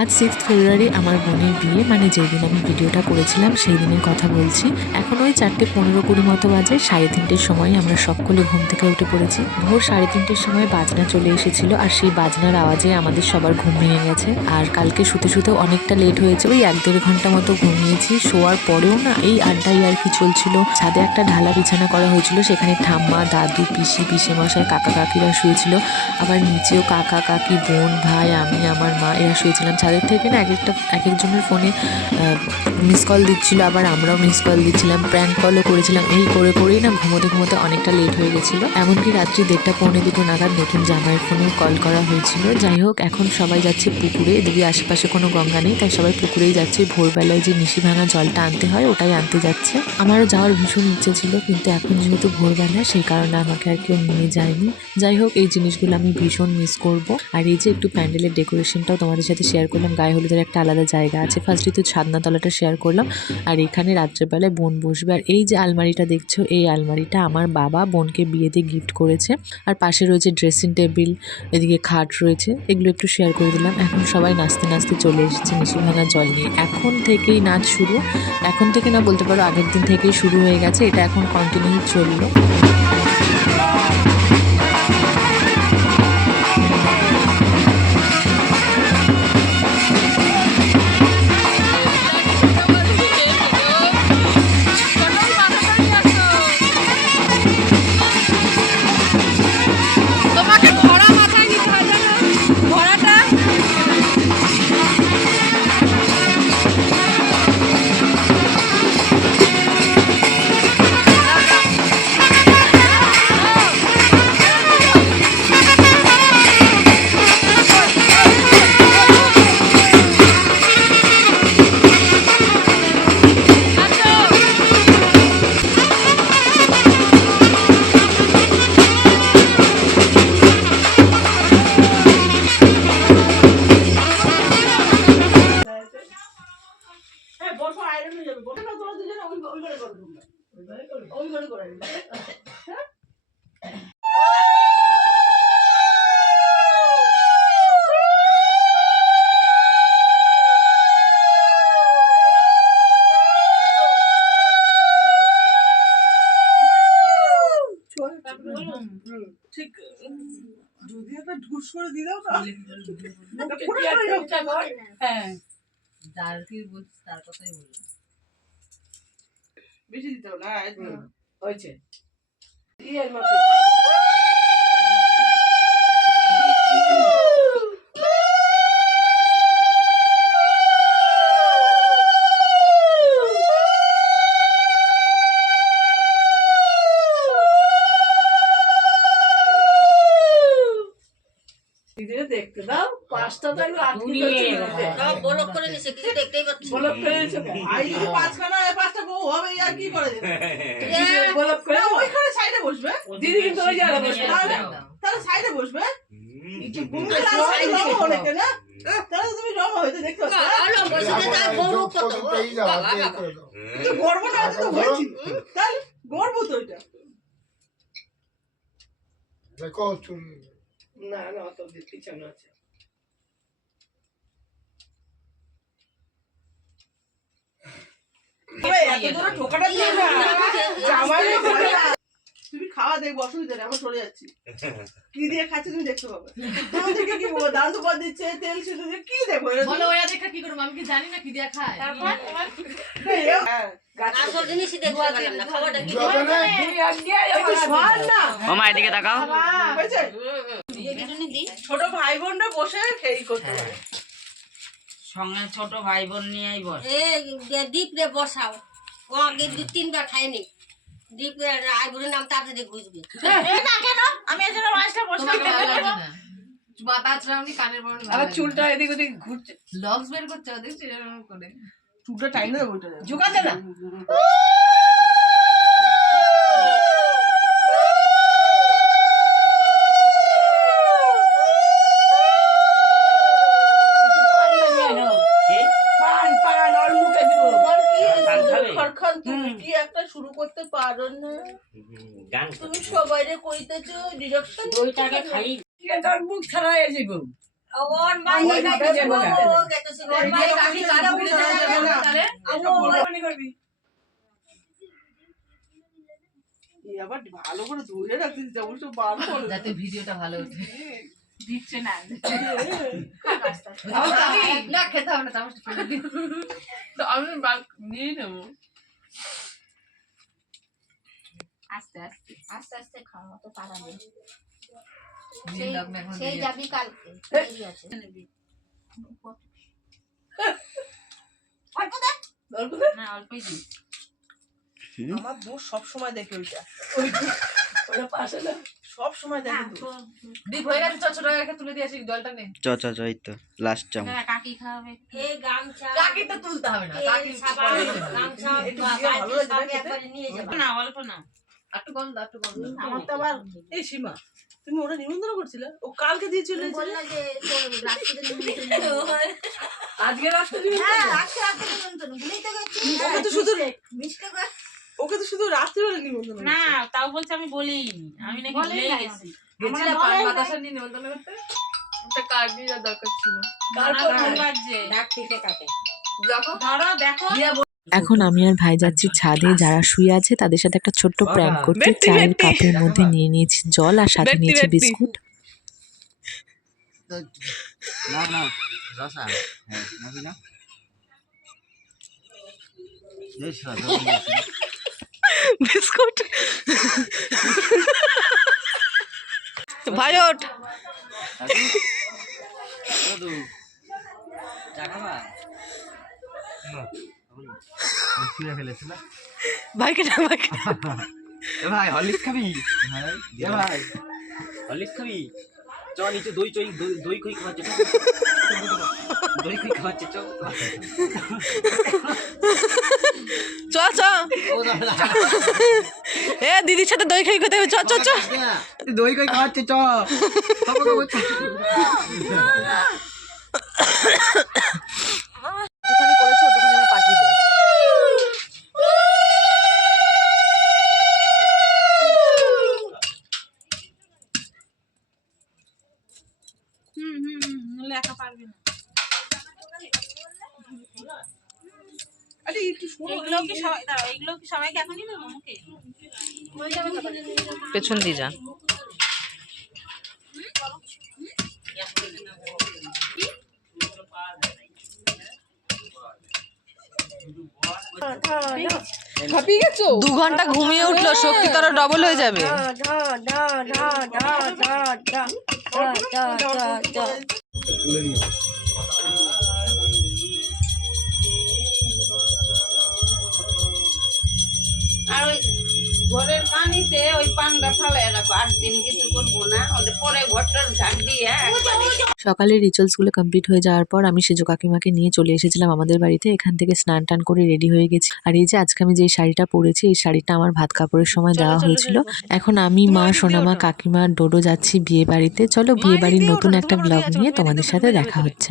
আজ 6 ফেব্রুয়ারি আমার বোনের বিয়ে, মানে যেই দিন আমি ভিডিওটা করেছিলাম সেই দিনের কথা বলছি। এখন ওই 4:15-20 মতো বাজে। 3:30-র সময় আমরা সকলে ঘুম থেকে উঠে পড়েছি। ভোর 3:30-র সময় বাজনা চলে এসেছিল, আর সেই বাজনার আওয়াজে আমাদের সবার ঘুম ভেঙে গেছে। আর কালকে শুতে শুতে অনেকটা লেট হয়েছে, ওই 1-1.5 ঘন্টা মতো ঘুমিয়েছি। শোয়ার পরেও না এই আড্ডাই আর কি চলছিল। ছাদে একটা ঢালা বিছানা করা হয়েছিল, সেখানে ঠাম্মা, দাদু, পিসি, পিসেমশাই, কাকা কাকিরা শুয়েছিল। আবার নিচেও কাকা কাকি, বোন, ভাই, আমি, আমার মা এরা শুয়েছিলাম। ছাদের থেকে না এক একজনের ফোনে মিস কল দিচ্ছিল, আবার আমরাও মিস কল দিচ্ছিলাম, প্র্যাঙ্ক কলও করেছিলাম। এই করে করেই না ঘুমোতে ঘুমোতে অনেকটা লেট হয়ে গেছিলো। এমনকি রাত্রি 1:30-1:45 নাগাদ নতুন জামাইয়ের ফোনেও কল করা হয়েছিল। যাই হোক, এখন সবাই যাচ্ছে পুকুরে। এদিকে আশেপাশে কোনো গঙ্গা নেই, তাই সবাই পুকুরেই যাচ্ছে। ভোরবেলায় যে নিশি ভাঙা জলটা আনতে হয় ওটাই আনতে যাচ্ছে। আমারও যাওয়ার ভীষণ ইচ্ছে ছিল, কিন্তু এখন যেহেতু ভোরবেলা সেই কারণে আমাকে আর কেউ নিয়ে যায়নি। যাই হোক, এই জিনিসগুলো আমি ভীষণ মিস করব। আর এই যে একটু প্যান্ডেলের ডেকোরেশনটাও তোমাদের সাথে শেয়ার করলাম। গায়ে হলুদের একটা আলাদা জায়গা আছে। ফার্স্টে তো ছাদনাতলাটা শেয়ার করলাম, আর এখানে রাত্রেবেলায় বোন বসবে। আর এই যে আলমারিটা দেখছো, এই আলমারিটা আমার বাবা বোনকে বিয়েতে গিফট করেছে। আর পাশে রয়েছে ড্রেসিং টেবিল, এদিকে খাট রয়েছে। এগুলো একটু শেয়ার করে দিলাম। এখন সবাই নাচতে নাচতে চলে এসেছে নিশি ভাঙা জল নিয়ে। এখন থেকেই নাচ শুরু। এখন থেকে না, বলতে পারো আগের দিন থেকেই শুরু হয়ে গেছে। এটা এখন কন্টিনিউ চললো। ঠিক যদি একটা ঢুস করে দিয়ে দাও হ্যাঁ, যার কি বলছিস তার কথাই বলবো। বেশি দিতে না হয়েছে দেখতে দাও। 5টা থাকলে ব্লক করে নিছে, কিছু দেখতেই পাচ্ছি। ব্লক করে নিছে ভাই, যদি 5খানা 5টা বউ হবে আর কি করে দেবে? ব্লক করে ওইখানে সাইডে বসবে দিদি, কিন্তু ওই জায়গায় বসবে, তাহলে সাইডে বসবে। একটু বুমে সাইডে হলে কেন? তাহলে তুমি জমা হইতে দেখতে পাচ্ছ না, বসে যায় গরু কত তো গর্ব না আছে তো হইছি, তাহলে গর্ব তো এটা দেখো তুমি। না না, অত পিছনে আছে। তুমি খাওয়া দেখবো, অসুবিধা নেই, আমরা সরে যাচ্ছি। কি দিয়ে খাচ্ছে তুমি দেখতে পাবে। কি বলবো, দান তো দিচ্ছে, তেল ছিল দিয়ে কি দেখবো বলো, ওয়া দেখা কি করবো, আমি কি জানি না কি দিয়ে খায়। আসল জিনিসই দেখবো না, খাবারটা কি মামা এদিকে তাকাও। ছোট ভাই বোনরা বসে খেই করতে পারে, সঙ্গে ছোট ভাই বোন নিয়েই বসে। দীপ রে বসাও, ও আগে 2-3বার খায়নি। দীপ আইবুড়ির নাম তাড়াতাড়ি বুঝবি না কেন? আমি এজন্য মাছটা বসলাম মাথা ছাড়াউনি, কানের বড় আবার চুলটা এদিক ওদিক ঘুরছে, লক্স বের করছে ওদিক এরকম করে। চুলটা টাইম দেবে, ওইটা ঝুকাতে না। তুমি কি একটা শুরু করতে পারো না? তুমি সবাই কইতেছো ডিরেকশন, ওই টাকা খাই তোর মুখ ছাড়া হয়ে যাবো। ওর মা আবার ভালো করে ধুয়ে রাখছিস অবশ্য বার করে যাতে ভিডিওটা ভালো ওঠে। দিচ্ছে না না খেতে হবে না চামচটা ফেলে দিই। তো আমি নিয়ে নেবো আস্তে আস্তে আস্তে আস্তে খাওয়া তো পারা নেই নীল লগ্ন এখন সেই দিয়ে যাবি কালকে দেরি আছে অল্প দে অল্প দে। না অল্পই দিই আমার দোষ সব সময় দেখে ওইটা ওটা পাশে না সব সময় দেখে তো দীপ হয়ে গেছে, ছোট হয়ে গেছে, তুলে দিয়ে আসি, জলটা নে। চ চ চ এই তো লাস্ট চামচ কাকি খাওয়াবে এই গামছা কাকি তো তুলতে হবে না, কাকি সাবান পরে দেবে। গামছা একটু দিয়ে ভালো লাগে সব না খেতে? একবারে নিয়ে যাবে না অল্প না একটু কম দাও, একটু কম দাও। আমার তো আবার এই সীমা তুমি ওটা নিমন্ত্রণ করছিলে ও কালকে দিয়ে চলে তুমি বললা যে তোর রাত্রিতে নিমন্ত্রণ আজকে রাস্তা দিবি হ্যাঁ রাত্রে রাত্রে নিমন্ত্রণ ভুলেই তো গেছি ওকে তো শুধু মিষ্টি করে ওকে তো শুধু রাত্রিবেলা নিমন্ত্রণ না তাও বলছে আমি বলিনি আমি নাকি বলেই ভুলেই নাই। গেছি গেছিলা আমার পান মনে বাতাসা নিয়ে নিমন্ত্রণ করতে? একটা কার্ড দিয়ে দরকার ছিল তারপর ফোন বাজছে ডাক টিকে কাটে দেখো ধরো দেখো দিয়া এখন আমি আর ভাই যাচ্ছি ছাদে, যারা শুয়ে আছে তাদের সাথে একটা ছোট্ট প্র্যাঙ্ক করতে। চায়ের কাপের মধ্যে নিয়ে নিয়েছি জল আর সাথে নিয়েছি বিস্কুট। না না রসা হ্যাঁ নাকি না বিস্কুট ভাই ওঠ ভাইকে না ভাইকে ভাই হরলিক্স খাবি ভাই হরলিক্স খাবি চ নিচে দই চই দই কই খাওয়াচ্ছে দই কই খাওয়াচ্ছে চ চ চ এ দিদির সাথে দই খাই খেতে হবে চ চ চ দই কই খাওয়াচ্ছে চ ওখানে করেছো ওখানে আমার পাঠিয়ে দে লেখা পারবে না আরে একটু শোনো এগুলো কি সবাই দাঁড়াও এগুলো কি সবাইকে এখনই দেবো মুখে পেছন দিয়ে যা হাঁপিয়ে গেছো 2 ঘন্টা ঘুমিয়ে উঠলো শক্তি তোর ডবল হয়ে যাবে আর ওই ঘরের পানিতে ওই পানটা ফেলে রাখো 8 দিন কিছু করবো না ওদের পরে ঘরটার ঝাঁক দিয়ে সকালে রিচুয়ালসগুলো কমপ্লিট হয়ে যাওয়ার পর আমি সেজো কাকিমাকে নিয়ে চলে এসেছিলাম আমাদের বাড়িতে। এখান থেকে স্নান টান করে রেডি হয়ে গেছি। আর এই যে আজকে আমি যে শাড়িটা পরেছি, এই শাড়িটা আমার ভাত কাপড়ের সময় দেওয়া হয়েছিল। এখন আমি, মা, সোনামা, কাকিমা, ডোডো যাচ্ছি বিয়ে বাড়িতে। চলো বিয়ে বাড়ির নতুন একটা ব্লগ নিয়ে তোমাদের সাথে দেখা হচ্ছে।